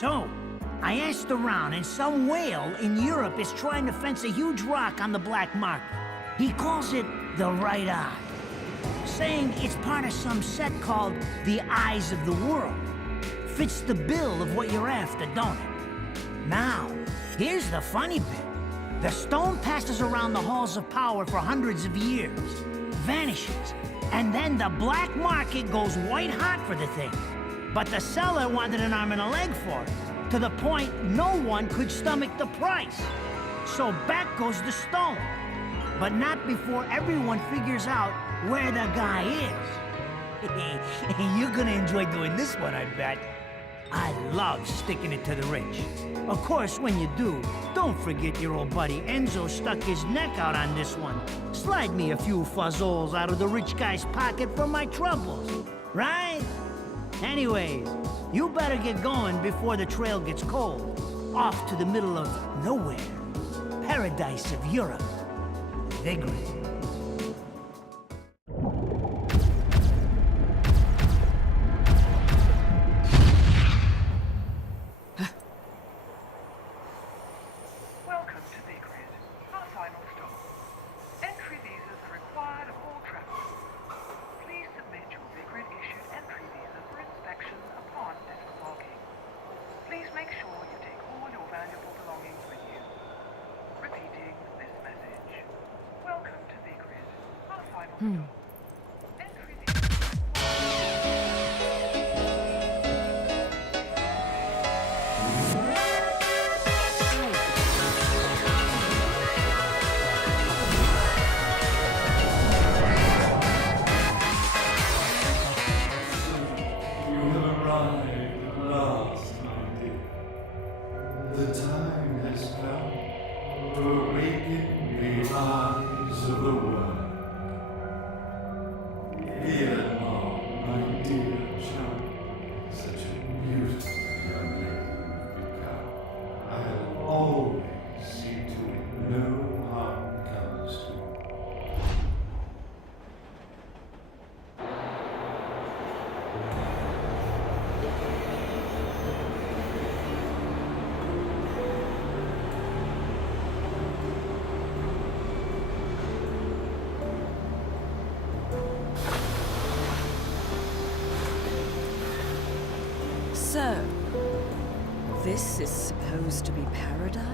So, I asked around, and some whale in Europe is trying to fence a huge rock on the black market. He calls it the right eye, saying it's part of some set called the Eyes of the World. Fits the bill of what you're after, don't it? Now, here's the funny bit. The stone passes around the halls of power for hundreds of years, vanishes, and then the black market goes white hot for the thing. But the seller wanted an arm and a leg for it, to the point no one could stomach the price. So back goes the stone. But not before everyone figures out where the guy is. You're gonna enjoy doing this one, I bet. I love sticking it to the rich. Of course, when you do, don't forget your old buddy Enzo stuck his neck out on this one. Slide me a few fuzzoles out of the rich guy's pocket for my troubles, right? Anyways, you better get going before the trail gets cold. Off to the middle of nowhere. Paradise of Europe. Vigrid. Welcome to Vigrid, our final stop. Entry visas are required of all travelers. Please submit your Vigrid-issued entry visa for inspection upon disembarking. Please make sure you take all your valuable belongings with you. Repeating this message. Welcome to Vigrid, our final stop. Entry You have arrived at last, my dear. The time has come to awaken the eyes of the world. Here now, my dear child, such a beautiful young lady you've become. I'll always see to it no harm comes to you. So, this is supposed to be paradise?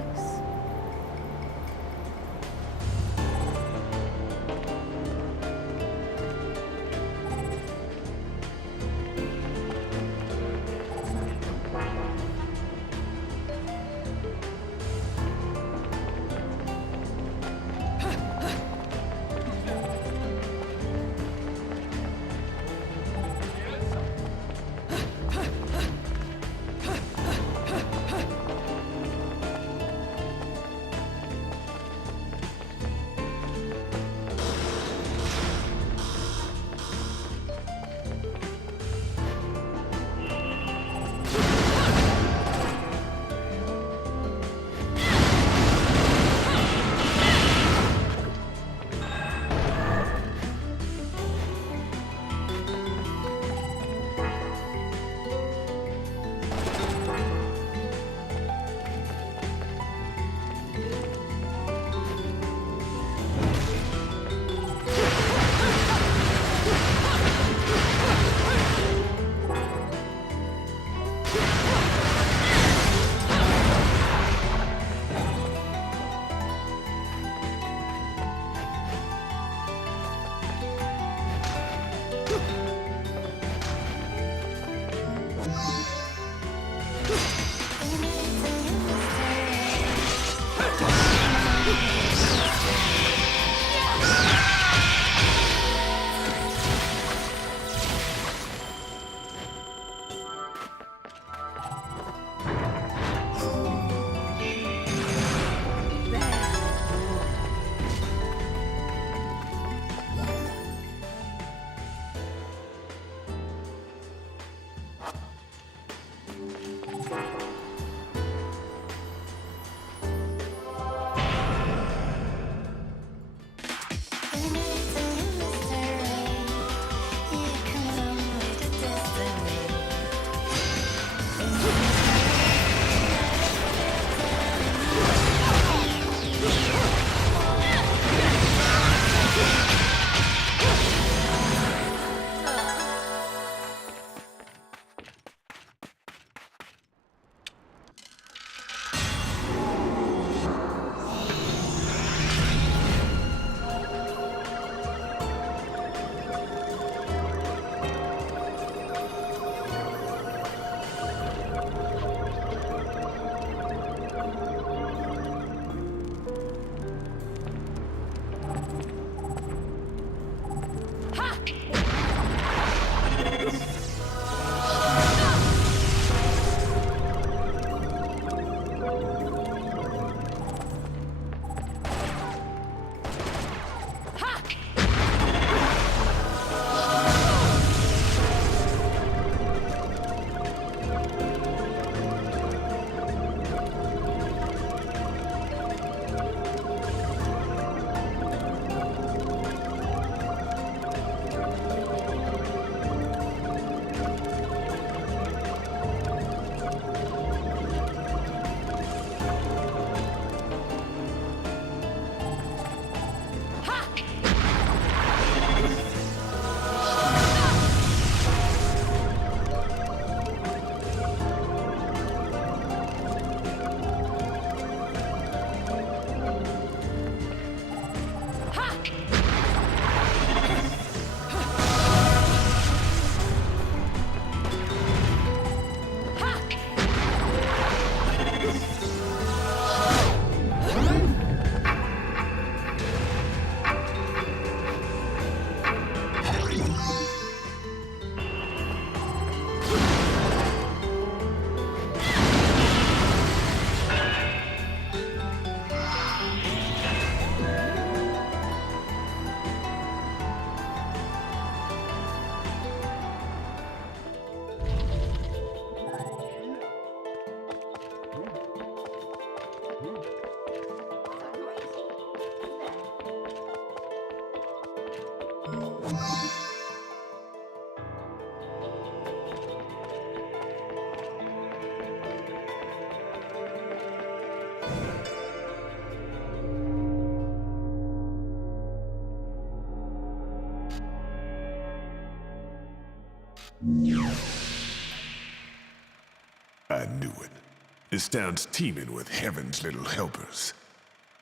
This town's teeming with heaven's little helpers.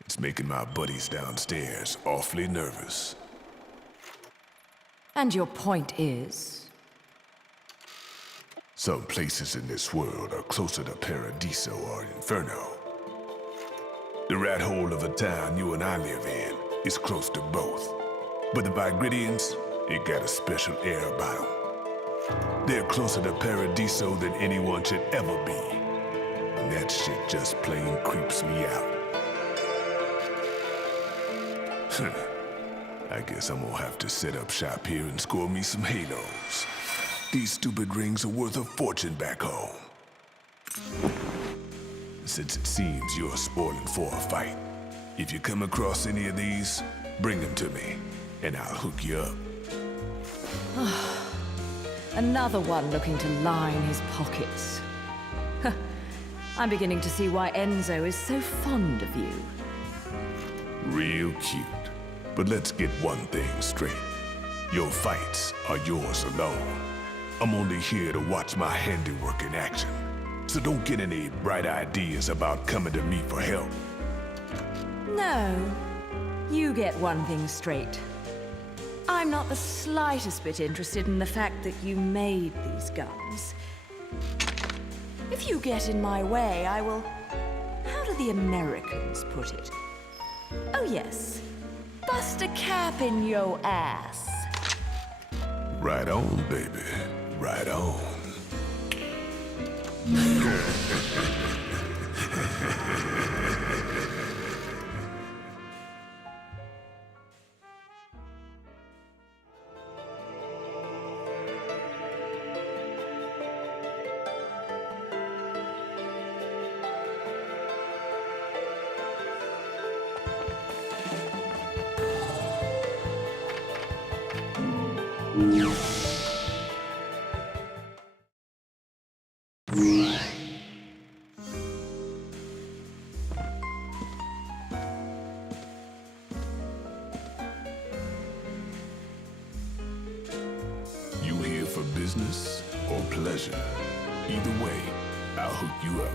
It's making my buddies downstairs awfully nervous. And your point is? Some places in this world are closer to Paradiso or Inferno. The rat hole of a town you and I live in is close to both. But the Vigridians, it got a special air about them. They're closer to Paradiso than anyone should ever be. And that shit just plain creeps me out. I guess I'm gonna have to set up shop here and score me some halos. These stupid rings are worth a fortune back home. Since it seems you're spoiling for a fight, if you come across any of these, bring them to me, and I'll hook you up. Another one looking to line his pockets. I'm beginning to see why Enzo is so fond of you. Real cute. But let's get one thing straight. Your fights are yours alone. I'm only here to watch my handiwork in action. So don't get any bright ideas about coming to me for help. No. You get one thing straight. I'm not the slightest bit interested in the fact that you made these guns. If you get in my way, I will... How do the Americans put it? Oh yes. Bust a cap in yo ass. Right on, baby. Right on. You here for business or pleasure? Either way, I'll hook you up.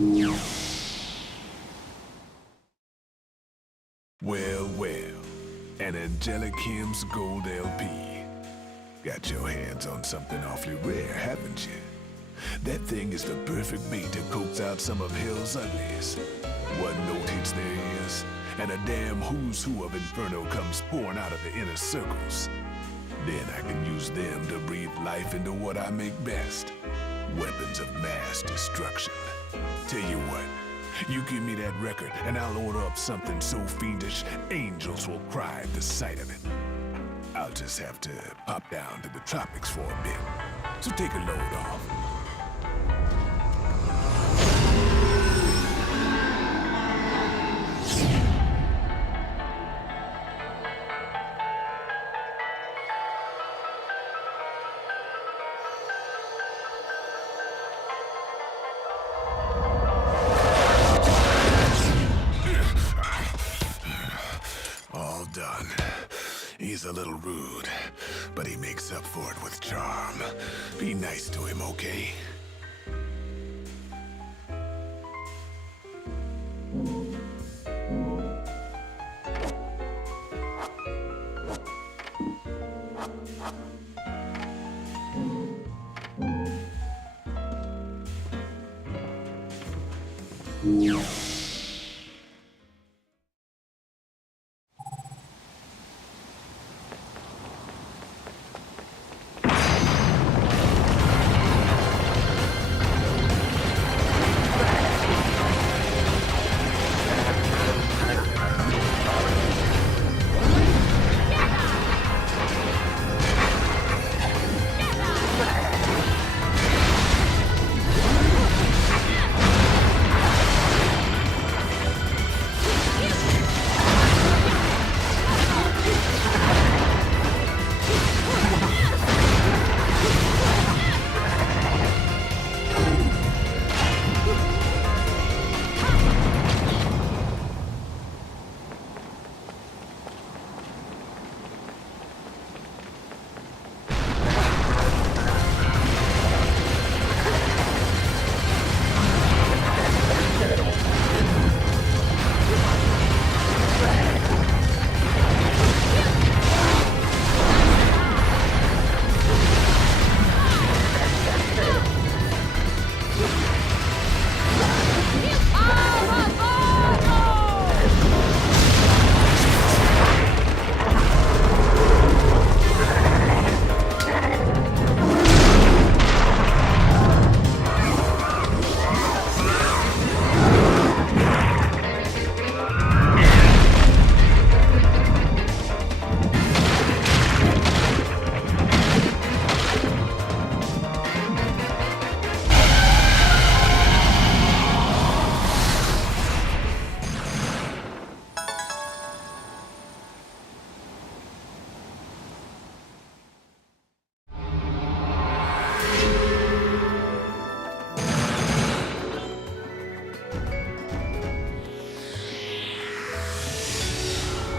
Well, well, an Angelic Hymns Gold LP. Got your hands on something awfully rare, haven't you? That thing is the perfect bait to coax out some of hell's ugliest. One note hits their ears, and a damn who's who of Inferno comes pouring out of the inner circles. Then I can use them to breathe life into what I make best. Weapons of mass destruction. Tell you what, you give me that record and I'll order up something so fiendish, angels will cry at the sight of it. I'll just have to pop down to the tropics for a bit. So take a load off. All done. He's a little rude, but he makes up for it with charm. Be nice to him, okay?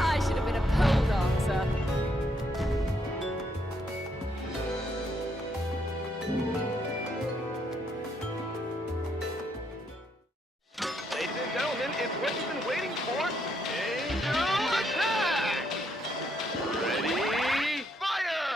I should have been a pole dancer. Ladies and gentlemen, it's what you've been waiting for. Angel attack! Ready, fire!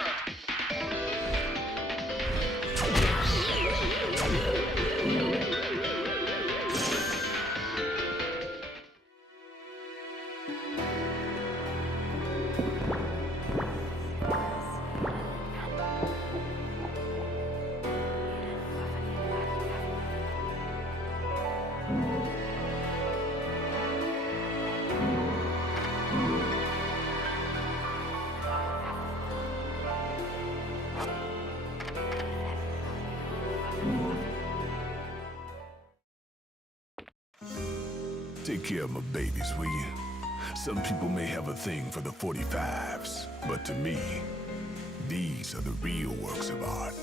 Take care of my babies, will you? Some people may have a thing for the 45s, but to me, these are the real works of art.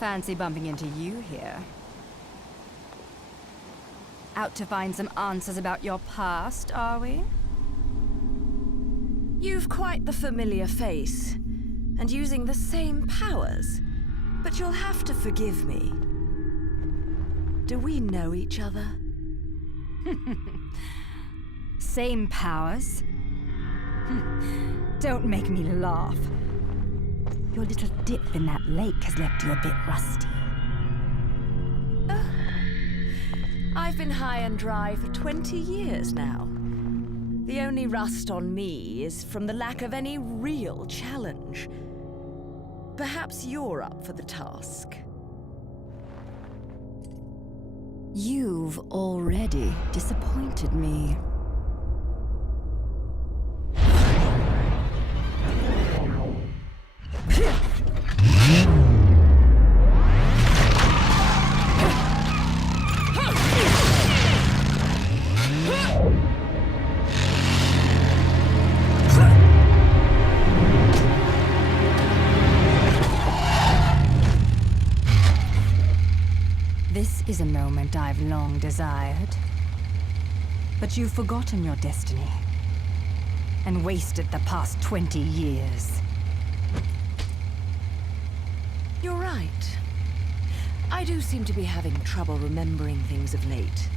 Fancy bumping into you here. Out to find some answers about your past, are we? You've quite the familiar face, and using the same powers. But you'll have to forgive me. Do we know each other? Same powers? Don't make me laugh. Your little dip in that lake has left you a bit rusty. I've been high and dry for 20 years now. The only rust on me is from the lack of any real challenge. Perhaps you're up for the task. You've already disappointed me. This is a moment I've long desired. But you've forgotten your destiny and wasted the past 20 years. You're right. I do seem to be having trouble remembering things of late.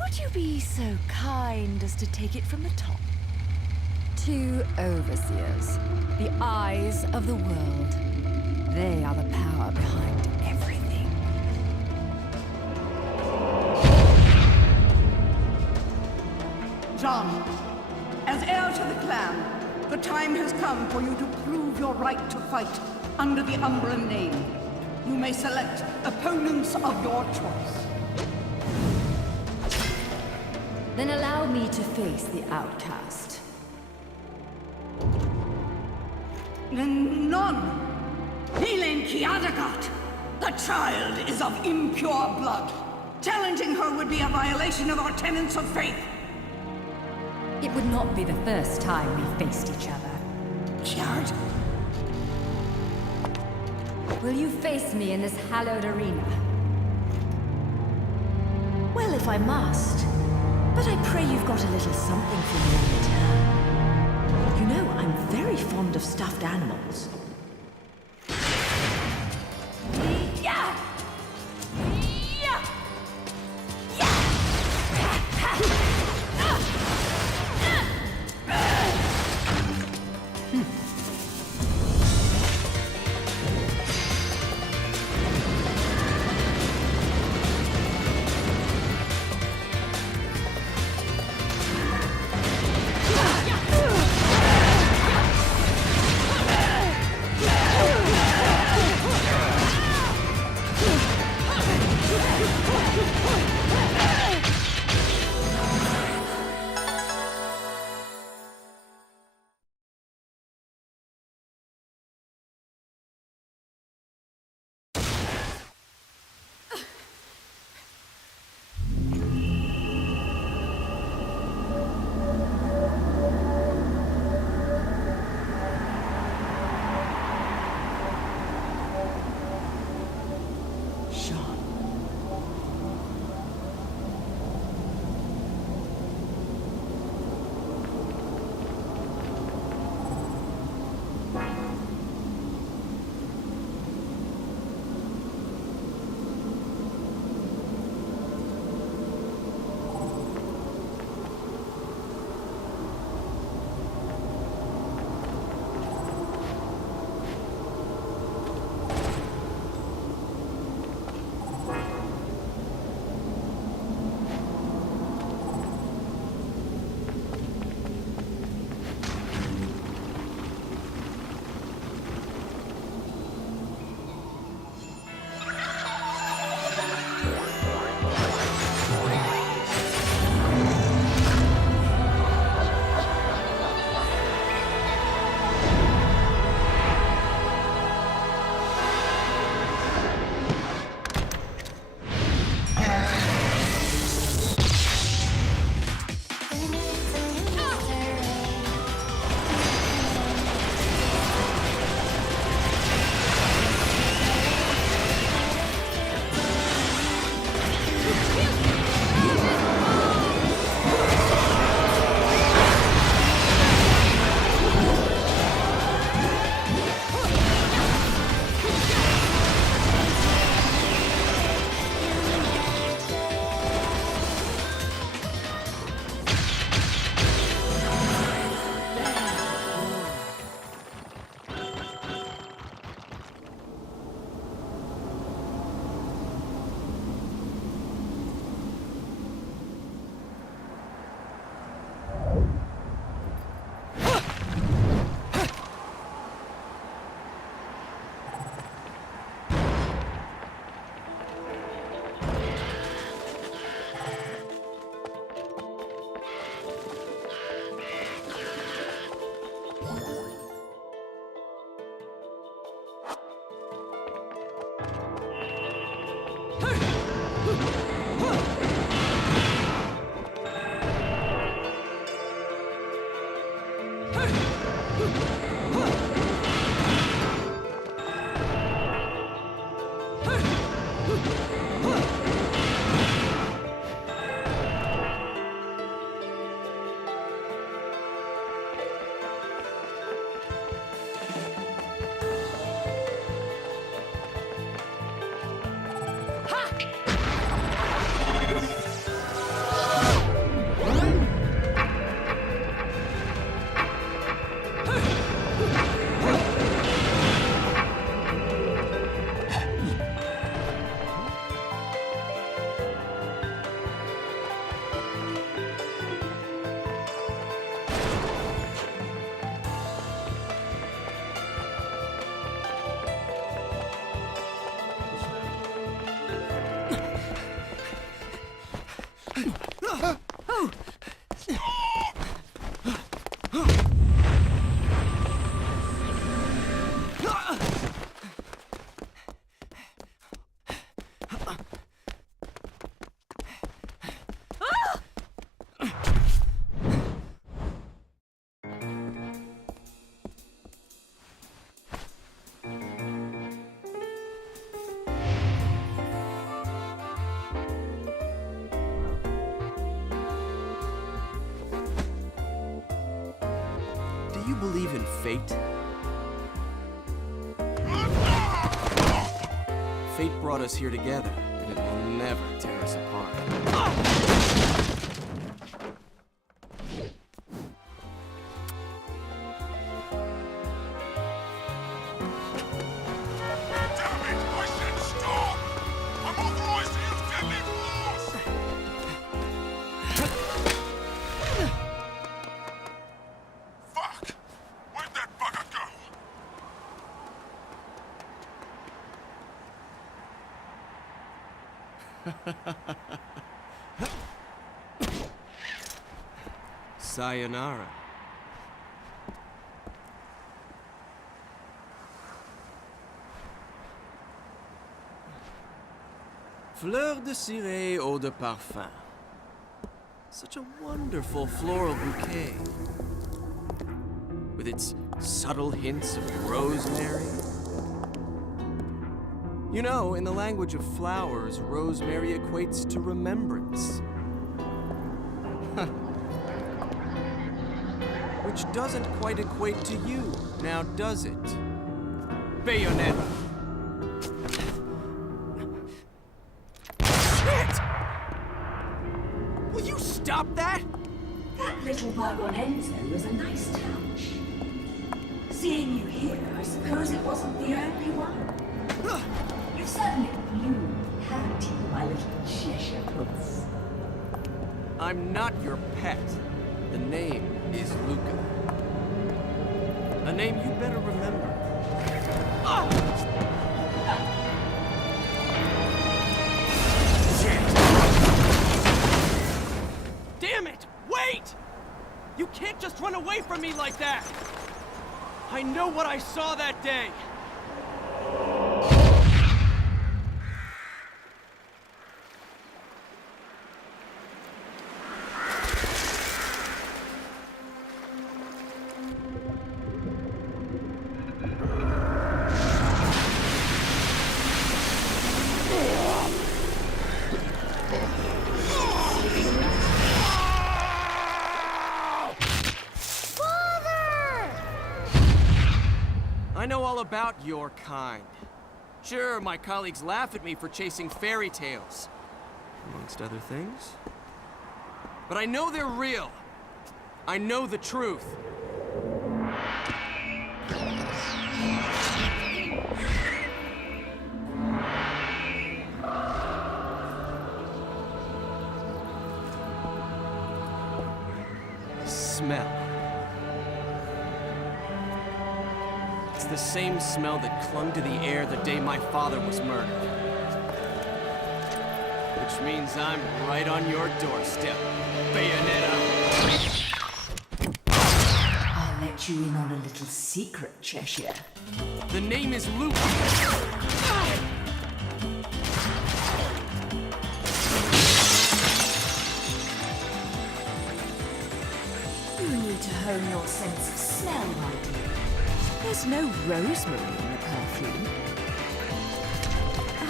Would you be so kind as to take it from the top? 2 overseers, the eyes of the world. They are the power behind everything. John, as heir to the clan, the time has come for you to prove your right to fight under the Umbran name. You may select opponents of your choice. Then allow me to face the outcast. None. Helen Kiadagat. The child is of impure blood. Challenging her would be a violation of our tenets of faith. It would not be the first time we faced each other. Kiard? Will you face me in this hallowed arena? Well, if I must. But I pray you've got a little something for me in return. You know, I'm very fond of stuffed animals. Yeah! believe in fate? Fate brought us here together, and it will never tear us apart. Sayonara. Fleur de ciré, eau de parfum. Such a wonderful floral bouquet. With its subtle hints of rosemary. You know, in the language of flowers, rosemary equates to remembrance. Which doesn't quite equate to you, now does it? Bayonetta! Shit! Will you stop that? That little Bayonetta was a nice touch. Seeing you here, I suppose it wasn't the only one. You certainly blew, haven't you, my little Cheshire Prince? I'm not your pet. The name is Luca. A name you better remember. Shit! Damn it! Wait! You can't just run away from me like that! I know what I saw that day! I know all about your kind. Sure, my colleagues laugh at me for chasing fairy tales, amongst other things. But I know they're real. I know the truth. Smell. It's the same smell that clung to the air the day my father was murdered. Which means I'm right on your doorstep, Bayonetta. I'll let you in on a little secret, Cheshire. The name is Luca. You need to hone your sense of smell, my dear. There's no rosemary in the perfume.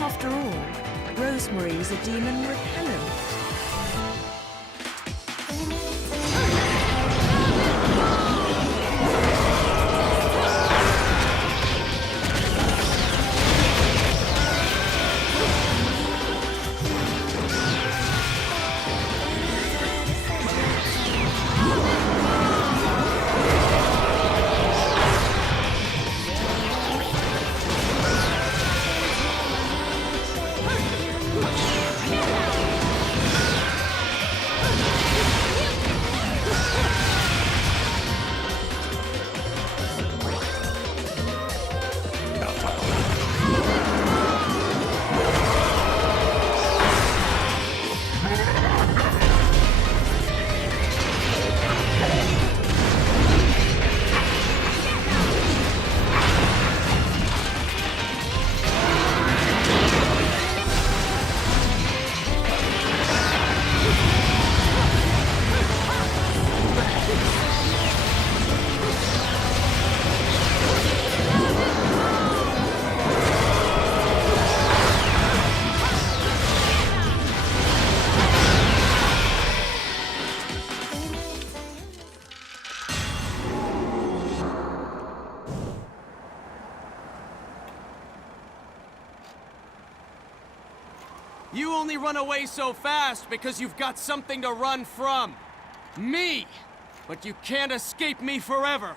After all, rosemary is a demon repellent. You only run away so fast because you've got something to run from. Me! But you can't escape me forever.